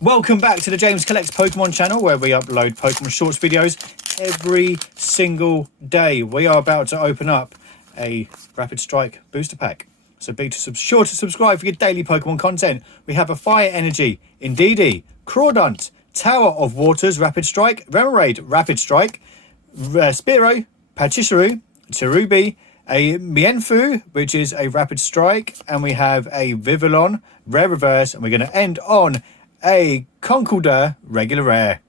Welcome back to the James Collects Pokemon channel, where we upload Pokemon Shorts videos every single day. We are about to open up a Rapid Strike booster pack, so be sure to subscribe for your daily Pokemon content. We have a Fire Energy, Indeedee, Crawdaunt, Tower of Waters Rapid Strike, Remoraid Rapid Strike, Spearow, Pachirisu, Cherubi, a Mienfoo, which is a Rapid Strike, and we have a Vivillon Rare Reverse, and we're going to end on a Conkeldurr regular rare.